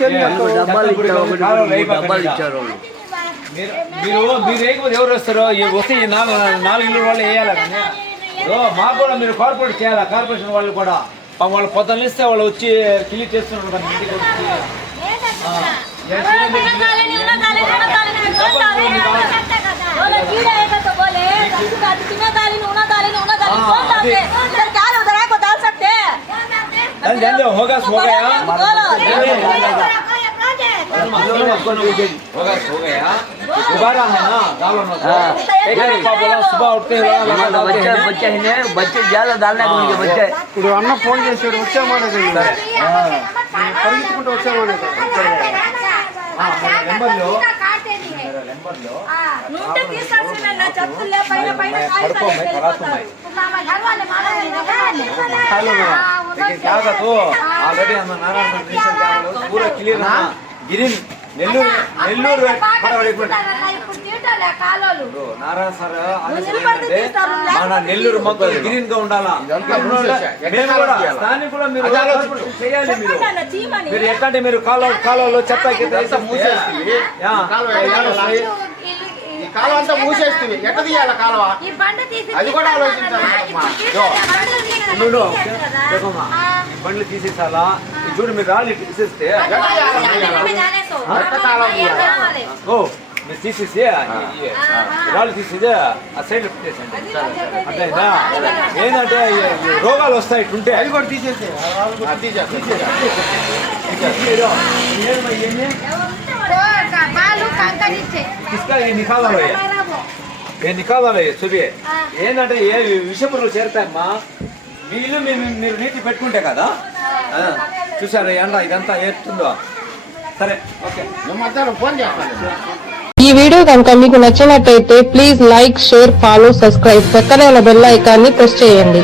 రెండు డబ్బాలు ఇచ్చారు డబ్బాలు ఇచ్చారు వాళ్ళు. మీరు మీరు మీరు వేయకపోతే ఎవరు వస్తారు ఈ వస్తే ఈ నాలుగు నాలుగు ఇల్లు వాళ్ళు వేయాలి కానీ ఓ, మాకు కూడా మీరు కార్పొరేట్ చేయాలి కార్పొరేషన్ వాళ్ళు కూడా. వాళ్ళు పొద్దున్న ఇస్తే వాళ్ళు వచ్చి క్లీన్ చేస్తున్నారు మన ఇంటికి వచ్చి. దాని దాని होगा हो गया होगा हो गया दोबारा है ना डालो ना हाँ। एक एक का बोला सुबह उठते ही लगा लगा डालते बच्चे हैं ना। बच्चे हैं बच्चे ज्यादा डालने को उनके बच्चे ఇప్పుడు అన్న ఫోన్ చేసాడు వచ్చామనేది పరిగెత్తుకుంటూ వచ్చామనేది నెంబర్ లో నెంబర్ లో నుండి తీసుకొచ్చిన చెప్తులే పైన పైన పడుకో मैं खराब కాదు ఆల్రెడీ అమ్మ నారాయణ క్లియర్ గిరిన్ నెల్లూరు నెల్లూరు నారాయణ సార్ మన నెల్లూరు మొత్తం గ్రీన్గా ఉండాలా? కూడా దాన్ని కూడా మీరు మీరు. మీరు ఎట్లాంటి మీరు కాలువ కాలువలో చెత్త కాలువ అంతా మూసేస్తుంది. ఎట్ట తీయాలి కాలువ? అది కూడా ఆలోచించాలి బండ్లు తీసేసాలా? చూడు మీరు రాళ్ళు తీసేస్తే ఓ మీరు తీసేసి రాళ్ళు తీసేది ఆ సైడ్ పెట్టేసండి ఏంటంటే రోగాలు వస్తాయి ఇట్లుంటే అది కూడా తీసేసి తీసేసి తీసేసి తీసేసి కిస్కా ఏ నిఖాలలో ఏ ఏంటంటే ఏ విషపురులు చేరుతాయమ్మా వీలు మేము మీరు నీటి పెట్టుకుంటే కదా చూసారు ఏంటా ఇదంతా ఏతుందో సరే ఓకే ఫోన్ చేస్తాను ఈ వీడియో కనుక మీకు నచ్చినట్టయితే please like share follow subscribe పక్కనే ఉన్న బెల్ ఐకాన్ని ప్రెస్ చేయండి.